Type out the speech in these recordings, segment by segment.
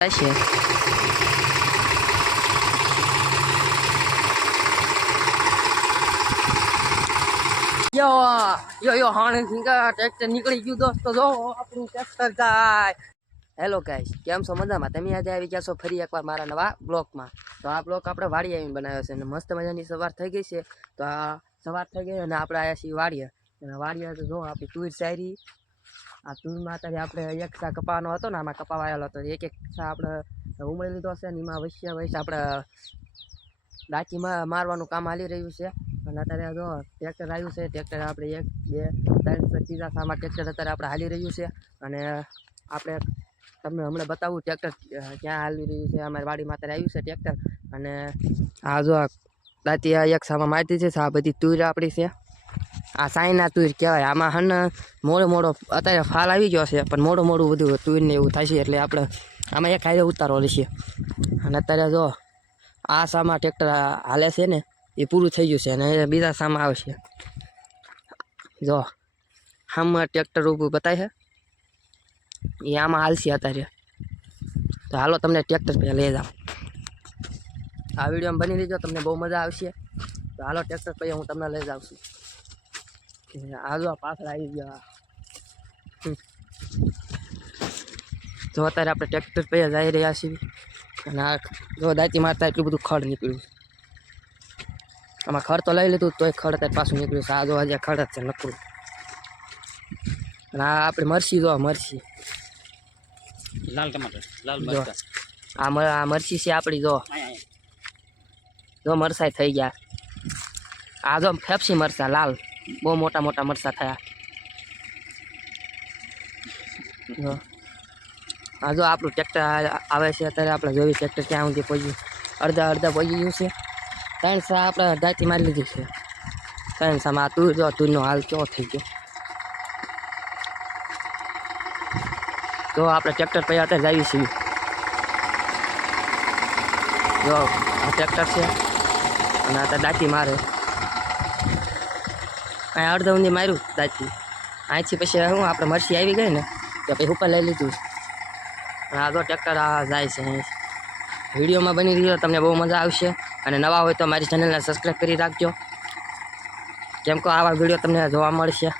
છે યો હાણે ટ્રેક્ટર નીકળી ગયું દોસ્તો. જો આપણું ટ્રેક્ટર જાય. હેલો ગાઈસ, કેમ છો? મજામાં? તમે આજે આવી ગયા છો ફરી એકવાર મારા નવા બ્લોકમાં. તો આ બ્લોક આપણે વાડી આવીને બનાવ્યો છે અને મસ્ત મજાની સવાર થઈ ગઈ છે. તો આ સવાર થઈ ગઈ અને આપણે આવ્યા છીએ વાડીએ. અને વાડીએ તો જો આપણી તુર સારી. આ તુરમાં અત્યારે આપણે એક સા કપાવાનો હતો ને, આમાં કપા વાયેલો હતો. એક સા આપણે ઉમળી લીધો છે ને એમાં વૈશ્ય આપણે ડાચીમાં મારવાનું કામ હાલી રહ્યું છે. અને અત્યારે જો ટ્રેક્ટર આવ્યું છે. ટ્રેક્ટર આપણે 1 2 3 ત્રીજા સામાં ટ્રેક્ટર અત્યારે આપણે હાલી રહ્યું છે. અને આપણે તમને હમણાં બતાવું ટ્રેક્ટર ક્યાં હાલી રહ્યું છે. અમારી વાડીમાં અત્યારે આવ્યું છે ટ્રેક્ટર. અને આ જો દાંતી એક સામાં મારી દીધી છે. આ બધી તુર આપણી છે. આ સાઈના તુર કહેવાય. આમાં હન મોડો અત્યારે ફાલ આવી ગયો છે, પણ મોડું બધું તુરને એવું થાય છે. એટલે આપણે આમાં એક હાઈવે ઉતારવો લેશે. અને અત્યારે જો આ સામાં ટ્રેક્ટર હાલે છે ને, એ પૂરું થઈ ગયું છે. અને બીજા સામાં આવશે. જો આમાં ટ્રેક્ટર ઊભું બતાય છે, એ આમાં હાલશે અત્યારે. તો હાલો તમને ટ્રેક્ટર પહેલાં લઈ જાઓ. આ વિડીયોમાં બની લેજો, તમને બહુ મજા આવશે. તો હાલો ટ્રેક્ટર પછી હું તમને લઈ જાઉં છું. આ જો પાછળ આવી ગયા. જો અત્યારે આપણે ટ્રેક્ટર પછી જઈ રહ્યા છીએ. અને આ જો દાંતી મારતા એટલું બધું ખડ નીકળ્યું છે. આમાં ખડ તો લઈ લીધું, તોય ખડ અત્યારે પાછું નીકળ્યું છે. આ જો હજી ખડ જ છે નકરું. અને આ આપણે મરસી જો મરસી લાલ ટમાટર લાલ જો મરચાં. આ મરસી છે આપણી. જો મરસાઈ થઈ ગયા. આ જો ફેફસી મરસા લાલ, બહુ મોટા મરસા થયા. જો આ જો આપણું ટ્રેક્ટર આવે છે અત્યારે. આપણે જોયું ટ્રેક્ટર ક્યાં સુધી પહોંચ્યું. અડધા પહોંચી ગયું છે. 3 સા આપણે અડધાથી મારી લીધી છે. 3 સામાં આ તુર જો તુરનો હાલ કેવો થઈ ગયો. જો આપણે ટ્રેક્ટર પછી અત્યારે જાવી છીએ. જો આ ટ્રેક્ટર છે અને અત્યારે દાંતી મારે. અહીં અડધા ઊંધી માર્યું દાંતી. અહીંથી પછી શું આપણે મરસી આવી ગઈ ને, તો પછી ઉપર લઈ લીધું. આ તો ટ્રેક્ટર આ જાય છે. વિડીયોમાં બની રહ્યો, તમને બહુ મજા આવશે. અને નવા હોય તો મારી ચેનલને સબસ્ક્રાઈબ કરી રાખજો, કેમ કે આવા વિડીયો તમને જોવા મળશે.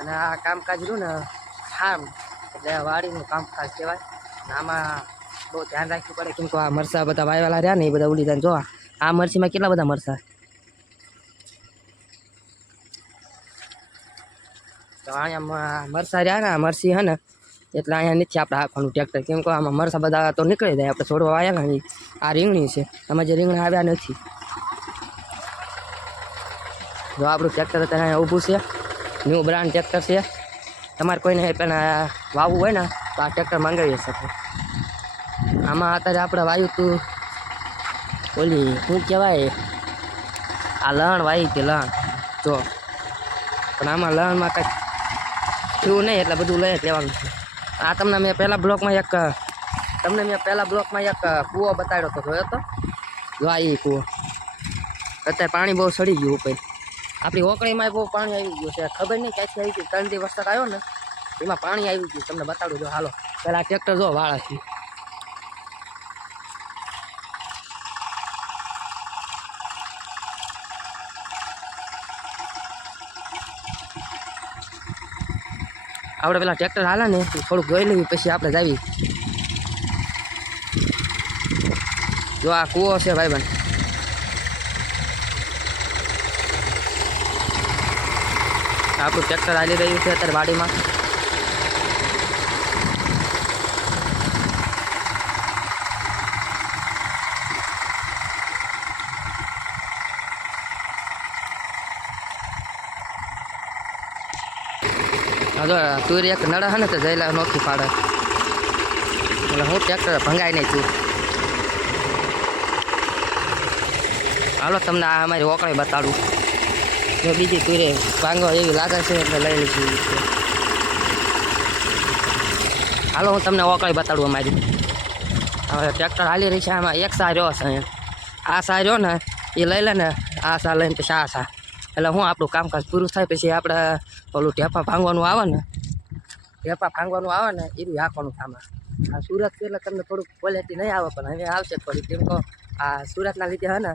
અને આ કામકાજ રહ્યું ને ફાર્મ, એટલે વાડીનું કામકાજ કહેવાય. અને આમાં બહુ ધ્યાન રાખવું પડે, કેમ કે આ મરચાં બધા વાવેલા રહ્યા ને, એ બધા ઉડી જાય. જો આ મરચીમાં કેટલા બધા મરચાં. તો અહીંયા મરચાં રહ્યા ને, મરચી હે ને, એટલે અહીંયા નથી આપણે હાંકવાનું ટ્રેક્ટર, કેમ કે આમાં મરચાં બધા તો નીકળી જાય. આપણે છોડવા આવ્યા ને, આ રીંગણી છે. આમાં જે રીંગણા આવ્યા નથી. જો આપણું ટ્રેક્ટર અત્યારે અહીંયા ઊભું છે. ન્યૂ બ્રાન્ડ ટ્રેક્ટર છે. તમારે કોઈને પહેલાં વાવવું હોય ને, તો આ ટ્રેક્ટર મંગાવી શકે. આમાં અત્યારે આપણે વાયુ તું ઓલી શું કહેવાય, આ લણ વાવી હતી લણ. જો પણ આમાં લણમાં કંઈક થયું નહીં, એટલે બધું લઈ જ લેવાનું છે. આ તમને મેં પહેલા બ્લોકમાં એક કૂવો બતાડ્યો હતો, જોયો હતો? જો આ એ કૂવો અત્યારે પાણી બહુ સડી ગયું ઉપર. આપણી ઓકળીમાં બહુ પાણી આવી ગયું છે. ખબર નહીં ક્યાંથી આવી ગયું. 3 દી વરસાદ આવ્યો ને, એમાં પાણી આવી ગયું. તમને બતાડું. જો હાલો પહેલાં આ ટ્રેક્ટર જો વાળા છે. આપણે પેલા ટ્રેક્ટર હાલે ને થોડુંક જોઈ લેવી, પછી આપણે જાવી. જો આ કૂવો છે ભાઈબંધ. આપણું ટ્રેક્ટર હાલી રહ્યું છે અત્યારે વાડીમાં. જો તુર એક નળ હે ને, તો જઈલા નોખી પાડે. એટલે હું ટ્રેક્ટર ભંગાય નહીં તું. હાલો તમને આ અમારી ઓકળી બતાડું. જો બીજી તુરે ભાંગો એવી લાગે છે, એટલે લઈ લીધી છે. હાલો હું તમને ઓકળી બતાડું અમારી. હવે ટ્રેક્ટર હાલી રહી છે. આમાં એક સા રહ્યો છે. આ સા રહ્યો ને, એ લઈ લે ને, આ સા લઈને પછી આ સા. એટલે હું આપણું કામકાજ પૂરું થાય પછી આપણે ઓલું ઢેફા ભાંગવાનું આવે ને, ઢેપા ભાંગવાનું આવે ને એનું હાંકવાનું આમાં. આ સુરત છે એટલે તમને થોડુંક ક્વોલિટી નહીં આવે, પણ હવે આવશે થોડી, કેમ કે આ સુરતના લીધે હે ને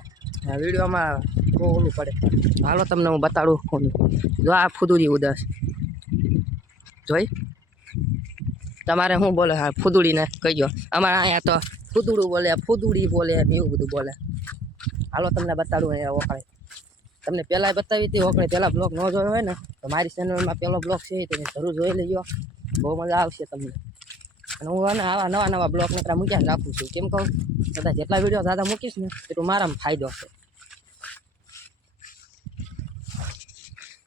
વિડીયોમાં બહુ ઓલું પડે. હાલો તમને હું બતાડું. જો આ ફુદુડી ઉદાસ જોઈ, તમારે શું બોલે? હા, ફુદુડીને કહીજો. અમારે અહીંયા તો ફુદુડું બોલે, ફુદુડી બોલે ને એવું બધું બોલે. હાલો તમને બતાડું અહીંયા ઓકળે. તમને પહેલાં બતાવી હતી ઓકળે. પહેલાં બ્લોગ ન જોયો હોય ને તો મારી ચેનલમાં પહેલો બ્લોગ છે, તમે જરૂર જોઈ લેજો, બહુ મજા આવશે તમને. અને હું ને આવા નવા નવા બ્લોગ નકરા મૂક્યા રાખું છું, કેમ કહું કદાચ જેટલા વિડીયો દાદા મૂકીશ ને એટલું મારામાં ફાયદો છે.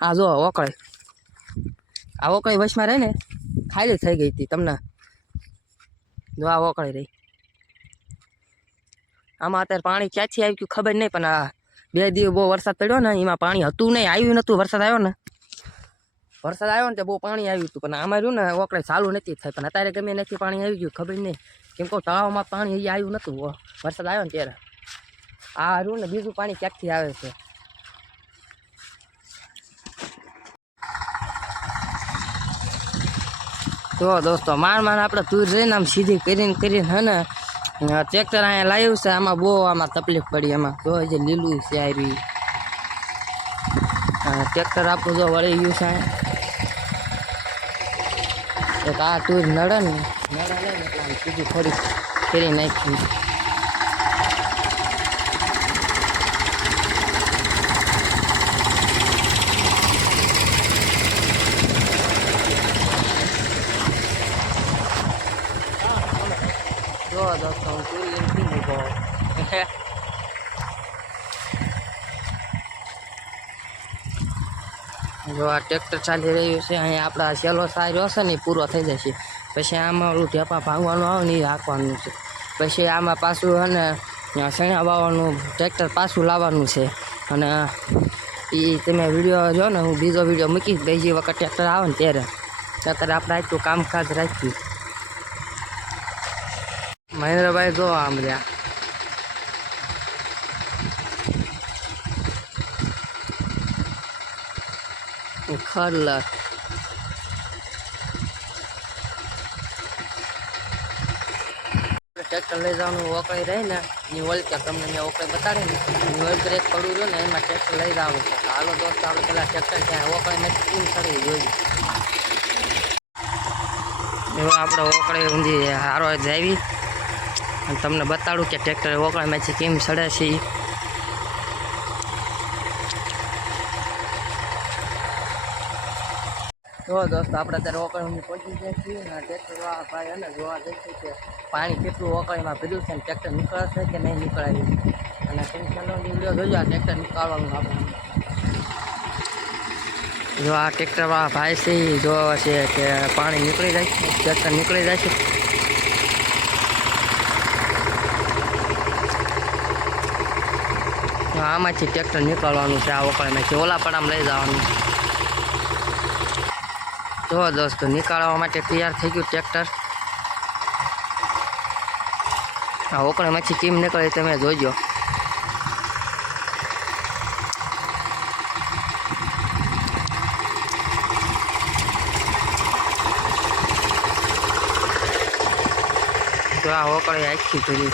આ જો ઓકળે, આ ઓકળી વચમાં રહી ને ખાલી થઈ ગઈ હતી. તમને જો આ ઓકળી રહી, આમાં અત્યારે પાણી ક્યાંથી આવી ગયું ખબર નહીં, પણ આ 2 દિવસ બહુ વરસાદ પડ્યો ને એમાં પાણી હતું નહીં, આવ્યું નહોતું. વરસાદ આવ્યો ને તે બહુ પાણી આવ્યું હતું, પણ આમાં રહ્યું ને ઓકળે ચાલુ નથી થઈ. પણ અત્યારે ગમે નથી પાણી આવી ગયું ખબર નહીં, કેમ કહું તળાવમાં પાણી અહીંયા આવ્યું નહોતું. વરસાદ આવ્યો ને ત્યારે આ રહ્યું ને બીજું પાણી ક્યાંકથી આવે છે. તો દોસ્તો માર આપણે તુર રહીને આમ સીધી કરીને હે ને ટ્રેક્ટર અહીંયા લાવ્યું છે. આમાં બહુ તકલીફ પડી. એમાં જો જે લીલું છે આવી ટ્રેક્ટર આપણું જો વળી ગયું છે. એક આ તુર નડે લે ને એટલે આમ સીધી થોડી ફેરી નાખી. જો દોસ્તો હું તુર લઈને મૂકો. જો આ ટ્રેક્ટર ચાલી રહ્યું છે. અહીંયા આપણા સેલો સાર્યો હશે ને એ પૂરો થઈ જશે. પછી આમાં ઓલું ઢેપા ભાંગવાનું આવે ને એ હાંકવાનું છે. પછી આમાં પાછું અને શેણા વાવવાનું ટ્રેક્ટર પાછું લાવવાનું છે. અને એ તમે વિડીયો જો ને હું બીજો વિડીયો મૂકીશ બીજી વખત ટ્રેક્ટર આવે ને ત્યારે. અત્યારે આપણે આટલું કામકાજ રાખ્યું. મહેન્દ્રભાઈ જો આમ રહ્યા. ખરલર ટ્રેક્ટર લઈ જવાનું ઓકળી રહી ને એની ઓલકેર તમને ત્યાં ઓકળી બતાડે ને એની ઓલકેર એક પડું રહ્યું ને એમાં ટ્રેક્ટર લઈ જવાનું છે. હાલો દોસ્તો આપણે પેલા ટ્રેક્ટર ત્યાં ઓકળી નથી કેમ ચડવી જોઈએ. એવા આપણે ઓકળી ઊંધી હારો જ આવી અને તમને બતાડું કે ટ્રેક્ટર ઓકળીમાંથી કેમ ચડે છે. જો દોસ્તો આપણે અત્યારે ઓકળીમાં પહોંચી ગયા છીએ ને ટ્રેક્ટર વાળા ભાઈ એને જોવા જઈશું કે પાણી કેટલું ઓકળીમાં ભર્યું છે ને ટ્રેક્ટર નીકળશે કે નહીં નીકળાયું. અને ટેન્શનનો વિડીયો જોજો આ ટ્રેક્ટર નીકાળવાનું આપણે. જો આ ટ્રેક્ટર વાળા ભાઈ છે એ જોવા છે કે પાણી નીકળી જાય છે, ટ્રેક્ટર નીકળી જાય છે. આમાંથી ટ્રેક્ટર નીકળવાનું છે આ ઓકળીમાંથી, ઓલા પણ આમ લઈ જવાનું. જો દોસ્તો નીકાળવા માટે તૈયાર થઈ ગયું ટ્રેક્ટર. આ ઓકળીમાંથી કેમ નીકળે તમે જોજો. તો આ ઓકળી આખી ભરી.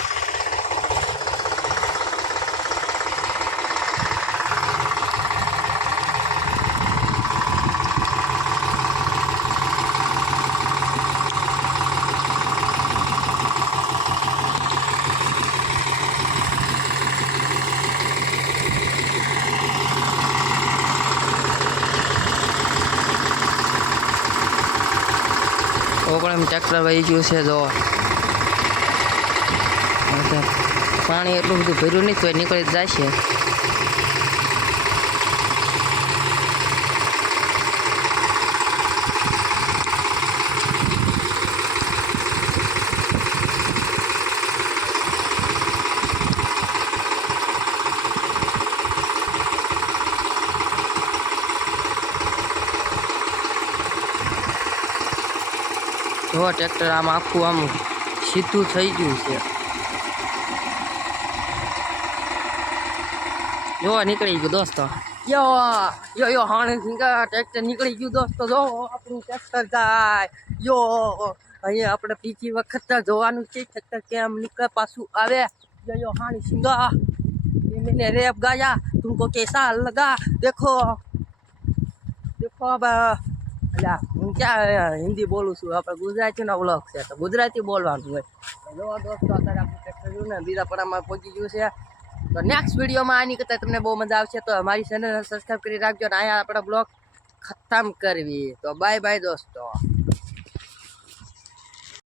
ઓકળીમાં ટ્રેક્ટર વહી ગયું છે. જો પાણી એટલું બધું ભર્યું નહીં તો નીકળી જ જાય છે. જો ટ્રેક્ટર આમ આખું આમ સીધું થઈ ગયું છે. જો નીકળી ગયું દોસ્તો. યો હાણે ટ્રેક્ટર નીકળી ગયું દોસ્તો. જો આપણું ટ્રેક્ટર જાય યો અહીંયા આપણે બીજી વખત જોવાનું છે ટ્રેક્ટર કેમ નીકળે પાછું આવે યો હાણી સિંગા मैंने रैप गाया तुमको कैसा लगा देखो देखो अब અલ્યા હું ક્યાં હિન્દી બોલું છું આપણે ગુજરાતીનો વ્લોગ છે તો ગુજરાતી બોલવાનું હોય જો દોસ્તો અત્યારે આપણે ટ્રેક્ટર જોયું ને બીજા પડામાં પહોંચી ગયું છે તો નેક્સ્ટ વિડીયોમાં આની કરતાં તમને બહુ મજા આવશે તો અમારી ચેનલને સબસ્ક્રાઈબ કરી રાખજો અને અહીંયા આપણે બ્લોગ ખતમ કરવી તો બાય બાય દોસ્તો